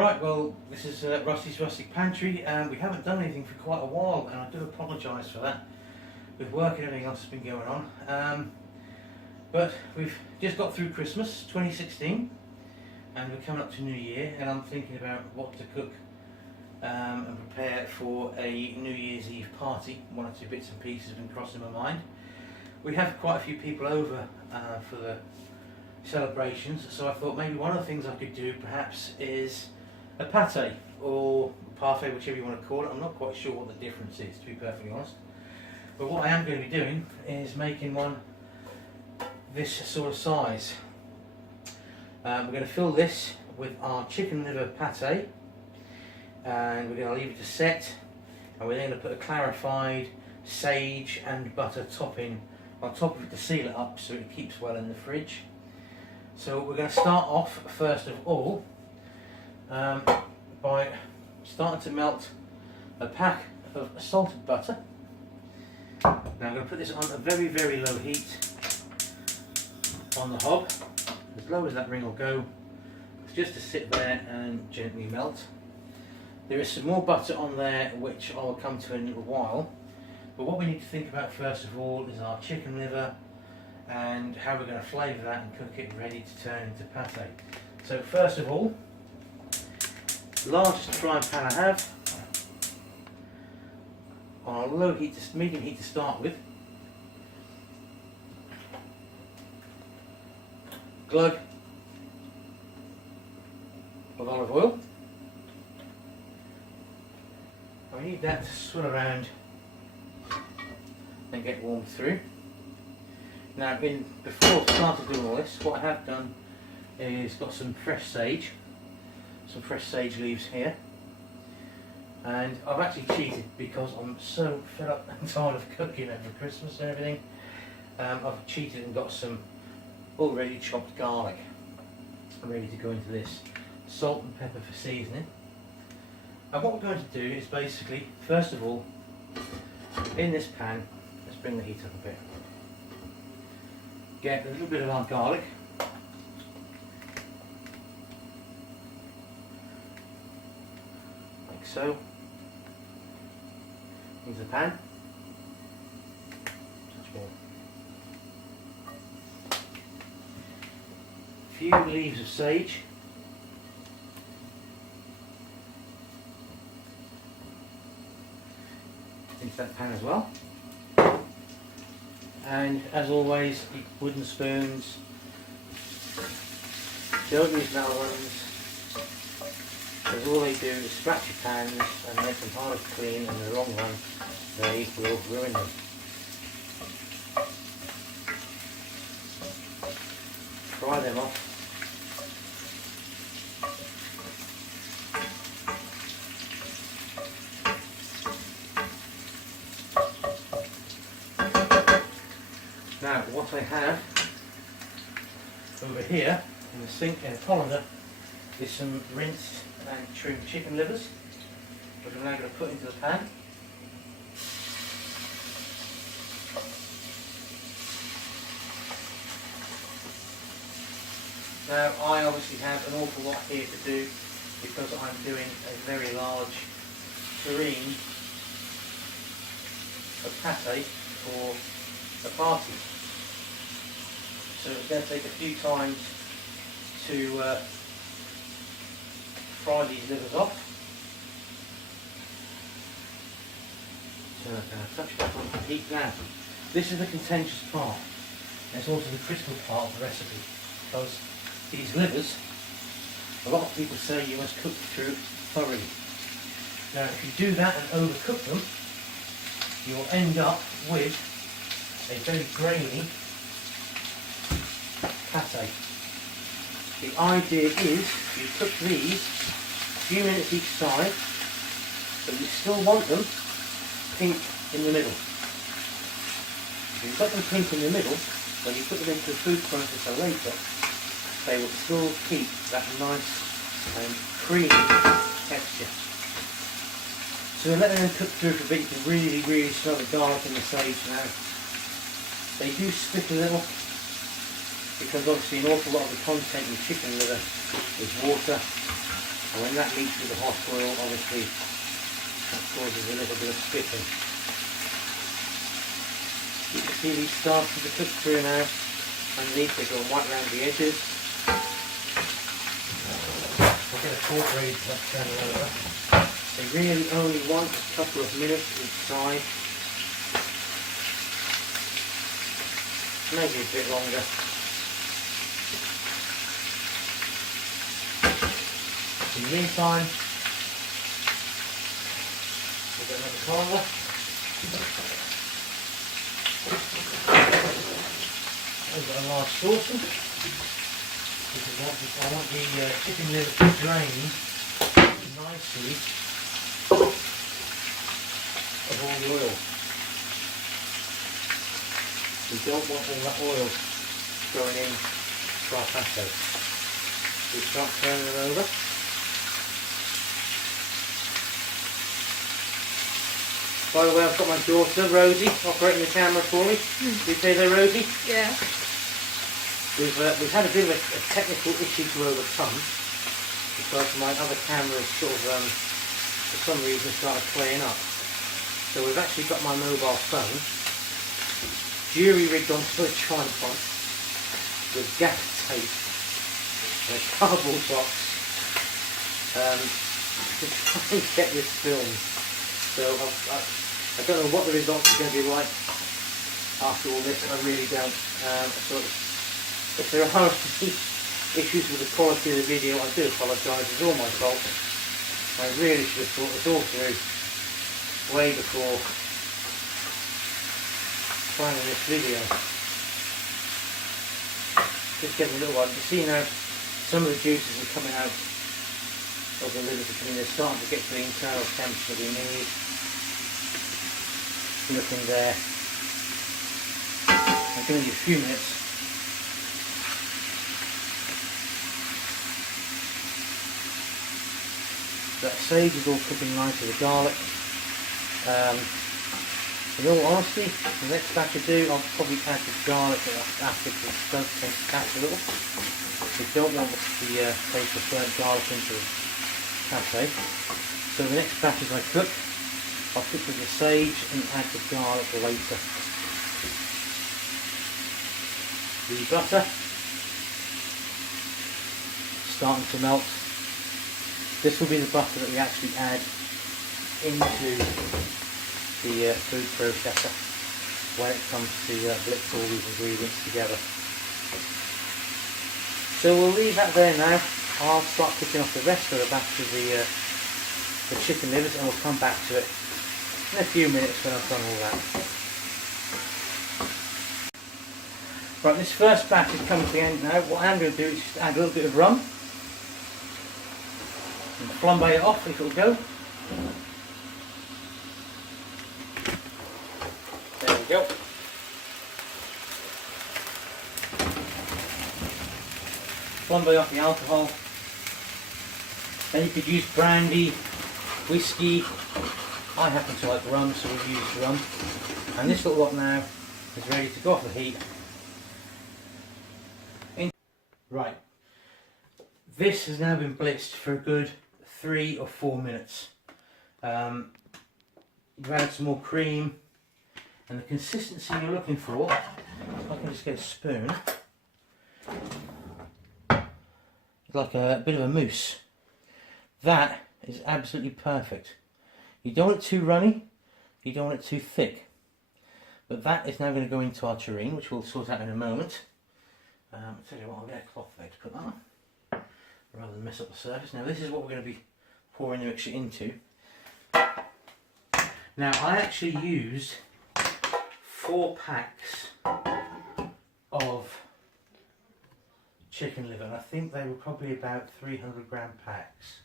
Right, well, this is Rusty's Rustic Pantry, and we haven't done anything for quite a while, and I do apologise for that, with work and everything else that's been going on. But we've just got through Christmas 2016, and we're coming up to New Year, and I'm thinking about what to cook and prepare for a New Year's Eve party. One or two bits and pieces have been crossing my mind. We have quite a few people over for the celebrations, so I thought maybe one of the things I could do perhaps is a pate or parfait, whichever you want to call it. I'm not quite sure what the difference is, to be perfectly honest. But what I am going to be doing is making one this sort of size. We're going to fill this with our chicken liver pate, and we're going to leave it to set, and we're then going to put a clarified sage and butter topping on top of it to seal it up so it keeps well in the fridge. So we're going to start off first of all by starting to melt a pack of salted butter. Now I'm going to put this on a very, very low heat on the hob, as low as that ring will go, just to sit there and gently melt. There is some more butter on there which I will come to in a little while, but what we need to think about first of all is our chicken liver and how we're going to flavour that and cook it ready to turn into pate. So first of all, the largest frying pan I have, on a low heat to medium heat to start with, glug of olive oil. I need that to swirl around and get warmed through. Now, before I started doing all this, what I have done is got some fresh sage leaves here, and I've actually cheated because I'm so fed up and tired of cooking over Christmas and everything. I've cheated and got some already chopped garlic ready to go into this, salt and pepper for seasoning. And what we're going to do is basically, first of all, in this pan, let's bring the heat up a bit, get a little bit of our garlic, like so, into the pan, touch more. A few leaves of sage, into that pan as well. And as always, wooden spoons, don't use metal ones, because all they do is scratch your pans and make them hard to clean, and in the long run they will ruin them. Fry them off. Now, what I have over here in the sink in a colander is some rinsed and trimmed chicken livers, which I'm now going to put into the pan. Now, I obviously have an awful lot here to do because I'm doing a very large tureen of pate for a party. So it's going to take a few times to fry these livers off. Turn that down, touch back on the heat. Now, this is the contentious part, and it's also the critical part of the recipe, because these livers, a lot of people say you must cook through thoroughly. Now, if you do that and overcook them, you will end up with a very grainy pate. The idea is you cook these a few minutes each side, but you still want them pink in the middle. If you've got them pink in the middle, when you put them into the food processor later, they will still keep that nice and creamy texture. So let them cook through for a bit. You can really, really smell the garlic and the sage now. They do stick a little, because obviously an awful lot of the content in chicken liver is water, And when that meets with the hot oil, obviously that causes a little bit of spitting. You can see these starting to cook through now. Underneath they go white around the edges. We'll get a fork ready to turn it over. They really only want a couple of minutes each side. Maybe a bit longer. In the meantime, we'll get another colander. I've got a large saucer because I want the chicken liver to drain nicely of all the oil. We don't want all that oil going in to our pate. We start turning it over. By the way, I've got my daughter, Rosie, operating the camera for me. Do you say there, Rosie? Yeah. We've had a bit of a technical issue to overcome because my other camera sort of, for some reason, started playing up. So we've actually got my mobile phone jury-rigged onto a tripod with gas tape and a cardboard box to try and get this filmed. So I don't know what the results are going to be like after all this, I really don't. So if there are any issues with the quality of the video, I do apologise, it's all my fault. I really should have thought this all through way before planning this video. Just getting a little while. You see now some of the juices are coming out of the liver between. They're starting to get to the internal temperature we need. Looking there. I'm giving you a few minutes. That sage is all cooking nicely, the garlic. In all honesty, the next batch I do, I'll probably add the garlic after it does tend to catch a little. We don't want the taste of burnt garlic into the pate. So the next batch as I cook, I'll cook with the sage and add the garlic later. The butter starting to melt. This will be the butter that we actually add into the food processor when it comes to blitz all these ingredients together. So we'll leave that there now. I'll start cooking off the rest of the batch of the chicken livers and we'll come back to it in a few minutes when I've done all that. Right, this first batch is coming to the end now. What I'm going to do is just add a little bit of rum and flambe it off if it'll go. There we go. Flambe off the alcohol. Then you could use brandy, whiskey. I happen to like rum, so we'll use rum. And this little lot now is ready to go off the heat. Right, this has now been blitzed for a good 3 or 4 minutes. You've added some more cream, and the consistency you're looking for, if I can just get a spoon, it's like a bit of a mousse. That is absolutely perfect. You don't want it too runny, you don't want it too thick. But that is now going to go into our tureen, which we'll sort out in a moment. I'll tell you what, I'll get a cloth there to put that on, rather than mess up the surface. Now this is what we're going to be pouring the mixture into. Now I actually used 4 packs of chicken liver, and I think they were probably about 300 gram packs.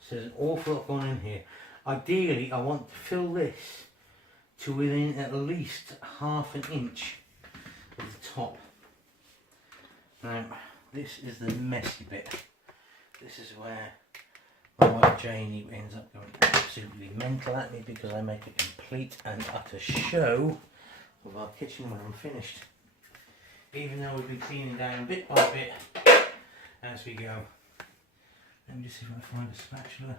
So there's an awful lot going in here. Ideally I want to fill this to within at least ½ an inch of the top. Now, this is the messy bit. This is where my wife Janie ends up going absolutely mental at me because I make a complete and utter show of our kitchen when I'm finished. Even though we've been cleaning down bit by bit as we go. Let me just see if I can find a spatula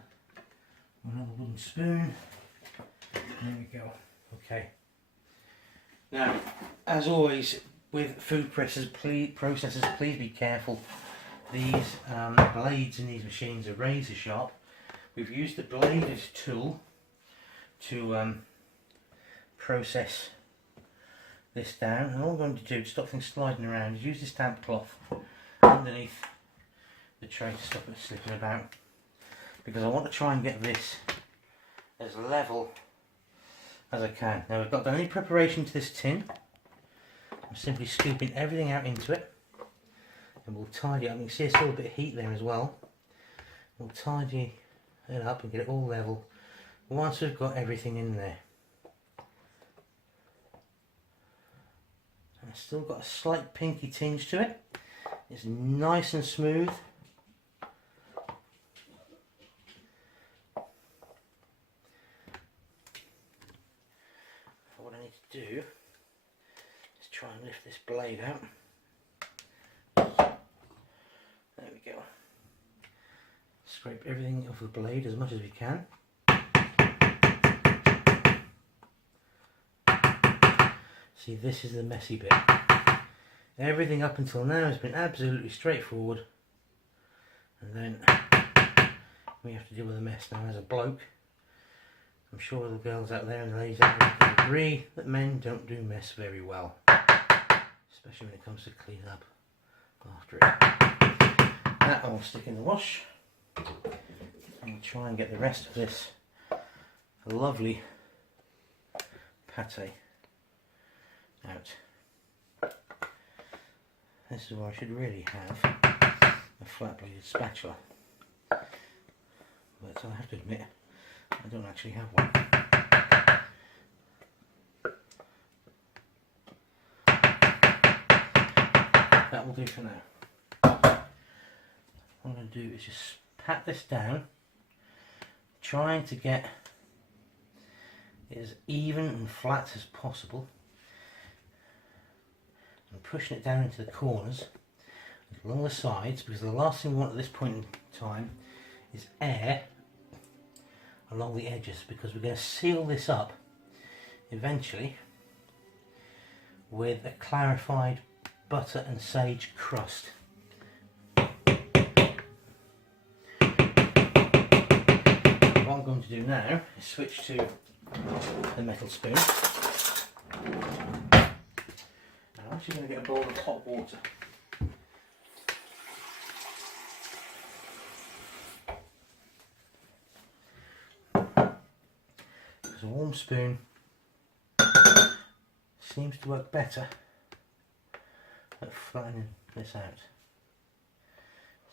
or another wooden spoon. There we go. Okay. Now, as always with food processors, please be careful. These blades in these machines are razor sharp. We've used the blade as a tool to process this down, and all I'm going to do to stop things sliding around is use this damp cloth underneath the tray to stop it slipping about, because I want to try and get this as level as I can. Now, we've not done any preparation to this tin. I'm simply scooping everything out into it, and we'll tidy it up. You can see there's still a bit of heat there as well. We'll tidy it up and get it all level once we've got everything in there. And it's still got a slight pinky tinge to it. It's nice and smooth. What I need to do is try and lift this blade out. There we go. Scrape everything off the blade as much as we can. See, this is the messy bit. Everything up until now has been absolutely straightforward, and then we have to deal with the mess now. As a bloke, I'm sure the girls out there and the ladies out there can agree that men don't do mess very well, especially when it comes to clean up after it. That I'll stick in the wash, and we'll try and get the rest of this lovely pate out. This is where I should really have a flat bladed spatula, but I have to admit I don't actually have one. That will do for now. What I'm going to do is just pat this down, trying to get it as even and flat as possible, and pushing it down into the corners along the sides, because the last thing we want at this point in time is air along the edges, because we're going to seal this up eventually with a clarified butter and sage crust. What I'm going to do now is switch to the metal spoon. I'm actually going to get a bowl of hot water. Because a warm spoon seems to work better at flattening this out.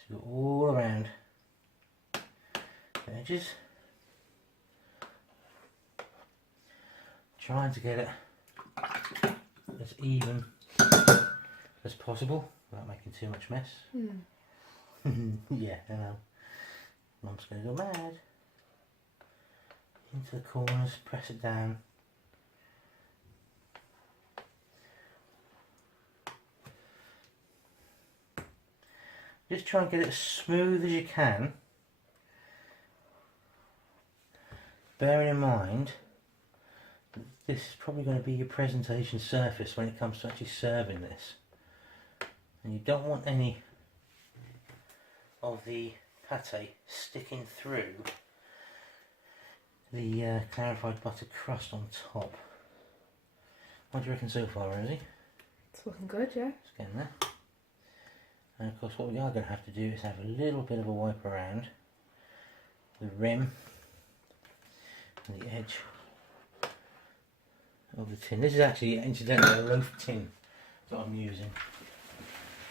So go all around the edges, trying to get it as even as possible without making too much mess. Yeah, I know. Mum's going to go mad. Into the corners, press it down. Just try and get it as smooth as you can, bearing in mind that this is probably going to be your presentation surface when it comes to actually serving this, and you don't want any of the pate sticking through the clarified butter crust on top. What do you reckon so far, Rosie? It's looking good, yeah. It's getting there. And of course what we are going to have to do is have a little bit of a wipe around the rim and the edge of the tin. This is actually incidentally a loaf tin that I'm using.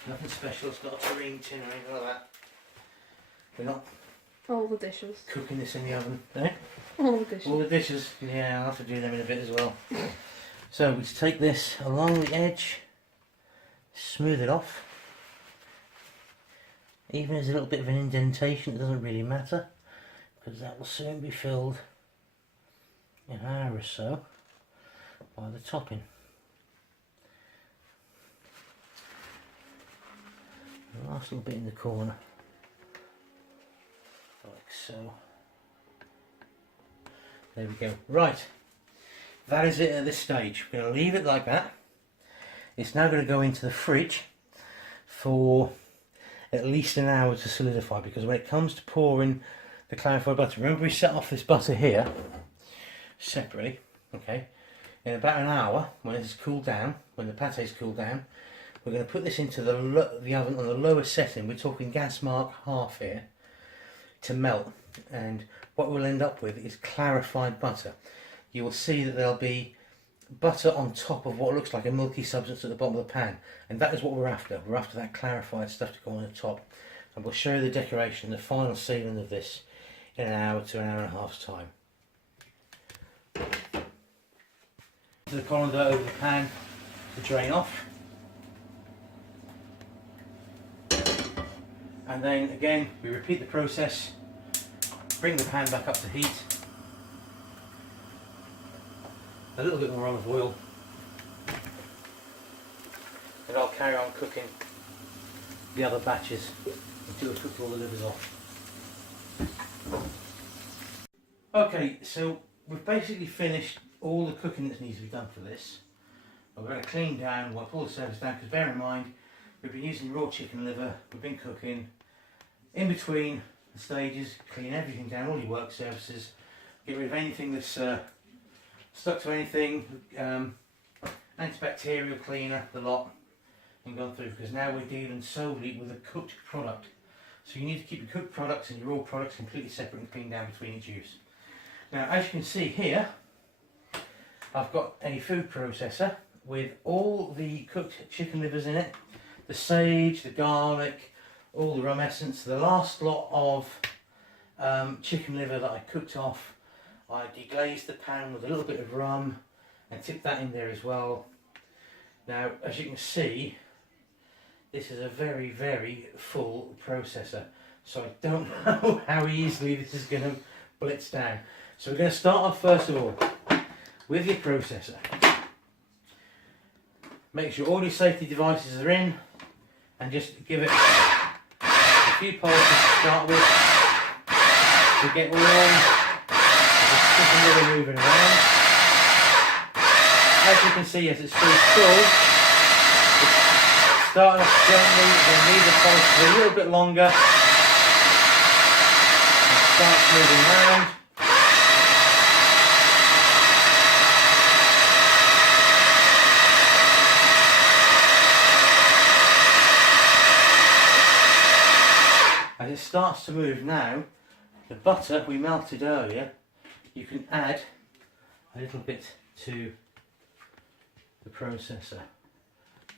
Nothing special, it's not a tureen tin or anything like that. We're not all the dishes cooking this in the oven, eh? All the dishes. All the dishes, yeah, I'll have to do them in a bit as well. So we just take this along the edge, smooth it off. Even as a little bit of an indentation, it doesn't really matter, because that will soon be filled in an hour or so by the topping. The last little bit in the corner. So there we go. Right, that is it at this stage. We're going to leave it like that. It's now going to go into the fridge for at least an hour to solidify, because when it comes to pouring the clarified butter, remember we set off this butter here separately, okay? In about an hour, when it's cooled down, when the pate's cooled down, we're going to put this into the oven on the lower setting. We're talking gas mark half here, to melt, and what we'll end up with is clarified butter. You will see that there'll be butter on top of what looks like a milky substance at the bottom of the pan, and that is what we're after. We're after that clarified stuff to go on the top, and we'll show you the decoration, the final sealing of this in an hour to an hour and a half's time. The colander over the pan to drain off, and then again we repeat the process. Bring the pan back up to heat, a little bit more olive oil, and I'll carry on cooking the other batches until I've cooked all the livers off. Okay, so we've basically finished all the cooking that needs to be done for this. We're going to clean down, wipe all the surface down, because bear in mind we've been using raw chicken liver, we've been cooking. In between the stages, clean everything down, all your work surfaces, get rid of anything that's stuck to anything, antibacterial cleaner, the lot, and gone through, because now we're dealing solely with a cooked product. So you need to keep your cooked products and your raw products completely separate and clean down between each use. Now, as you can see here, I've got a food processor with all the cooked chicken livers in it, the sage, the garlic, all the rum essence. The last lot of chicken liver that I cooked off, I deglazed the pan with a little bit of rum and tipped that in there as well. Now, as you can see, this is a very, very full processor, so I don't know how easily this is going to blitz down. So we're going to start off first of all with your processor. Make sure all your safety devices are in, and just give it a few pulses to start with to get warm. Just really moving around. As you can see, as it's still full, it's starting off gently, then leave the pulse for a little bit longer, and starts moving around. As it starts to move now, the butter we melted earlier, you can add a little bit to the processor.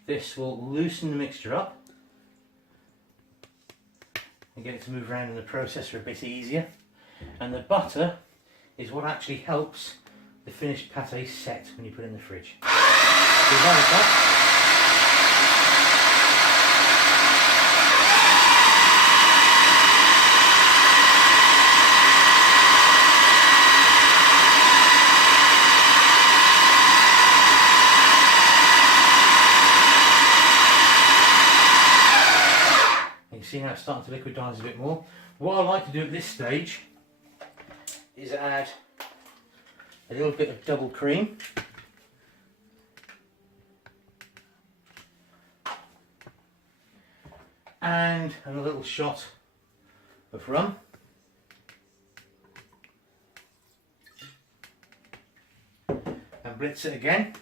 This will loosen the mixture up and get it to move around in the processor a bit easier. And the butter is what actually helps the finished pate set when you put it in the fridge. So that is that. See now it's starting to liquidise a bit more. What I like to do at this stage is add a little bit of double cream, and a little shot of rum, and blitz it again.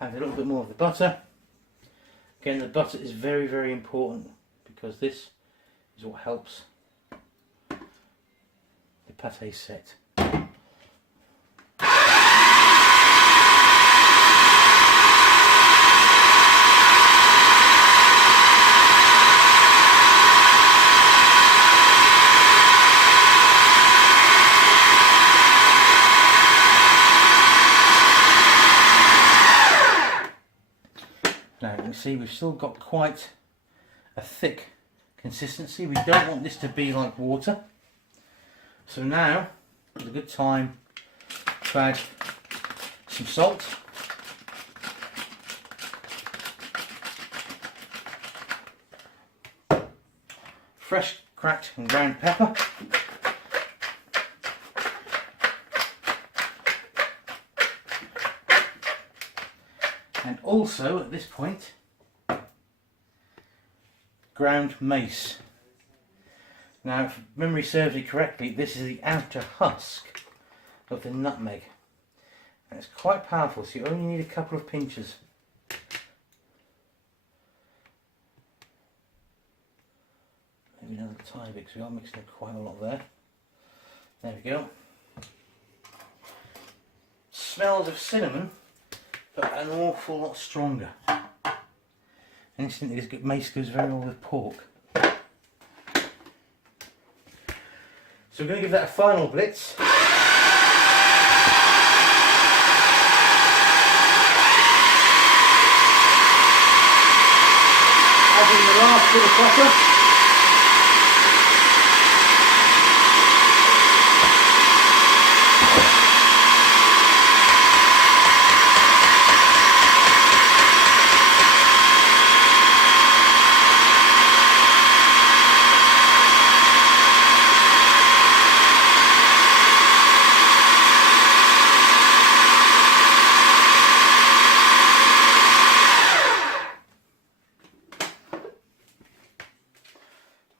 Add a little bit more of the butter. Again, the butter is very, very important, because this is what helps the pate set. Now you can see we've still got quite a thick consistency. We don't want this to be like water. So now is a good time to add some salt. Fresh cracked and ground pepper. And also at this point, ground mace. Now, if memory serves me correctly, this is the outer husk of the nutmeg. And it's quite powerful, so you only need a couple of pinches. Maybe another tiny bit, because we are mixing quite a lot there. There we go. Smells of cinnamon, but an awful lot stronger. And instantly this mace goes very well with pork. So we're going to give that a final blitz. Adding the last bit of butter.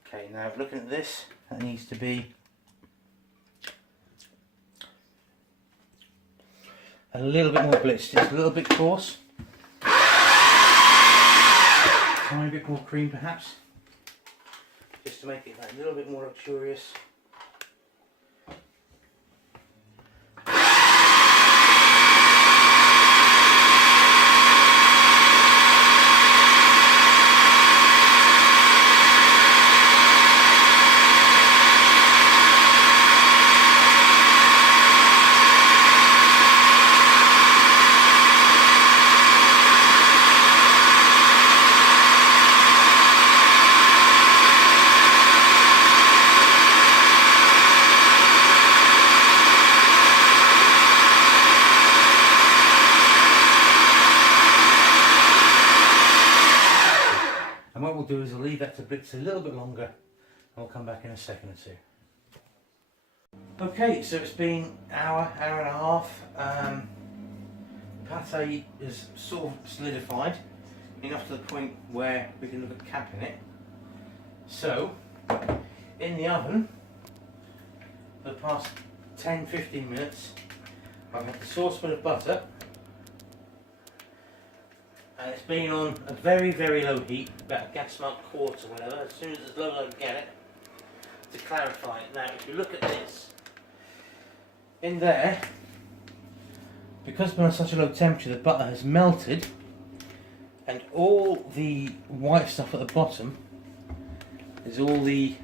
Okay, now looking at this, that needs to be a little bit more blitzed. It's a little bit coarse. Tiny bit more cream perhaps, just to make it a little bit more luxurious. And what we'll do is we'll leave that to blitz a little bit longer, and we'll come back in a second or two. Okay, so it's been an hour and a half. Pate is sort of solidified enough to the point where we can look at capping it. So, in the oven, for the past 10-15 minutes, I've got the saucepan of butter. And it's been on a very, very low heat, about a gas mark quarter, whatever, as soon as it's low enough to get it, to clarify it. Now, if you look at this, in there, because it's been on such a low temperature, the butter has melted, and all the white stuff at the bottom is all the,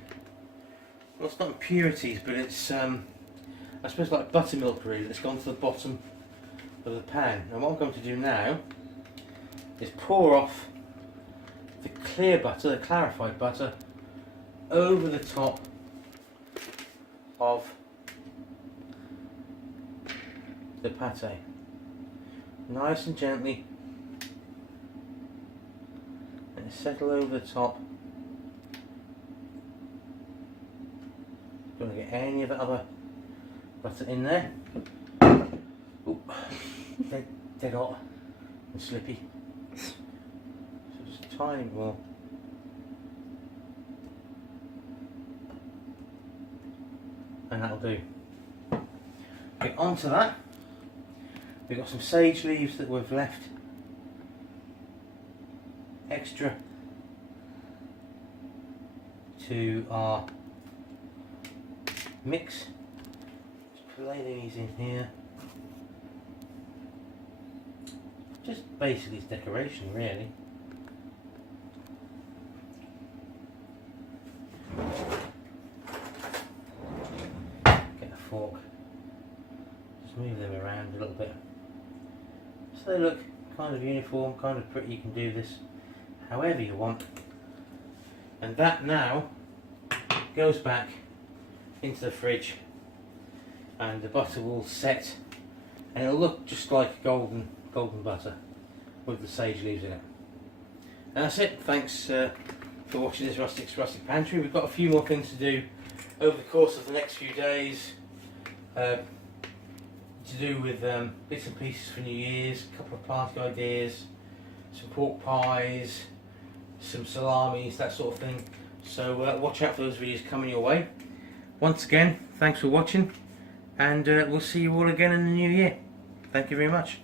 well, it's not impurities, but it's, I suppose like buttermilk really, that's gone to the bottom of the pan. And what I'm going to do now is pour off the clear butter, the clarified butter, over the top of the pate. Nice and gently, and settle over the top. Don't want to get any of the other butter in there. Ooh, dead hot and slippy. So just a tiny more. And that'll do. Okay, onto that, we've got some sage leaves that we've left extra to our mix. Just lay these in here. Just basically it's decoration really. Get a fork. Just move them around a little bit. So they look kind of uniform, kind of pretty. You can do this however you want. And that now goes back into the fridge and the butter will set, and it'll look just like golden butter with the sage leaves in it. And that's it. Thanks for watching this rustic pantry. We've got a few more things to do over the course of the next few days, to do with bits and pieces for New Year's, a couple of party ideas, some pork pies, some salamis, that sort of thing. So watch out for those videos coming your way. Once again, thanks for watching, and we'll see you all again in the new year. Thank you very much.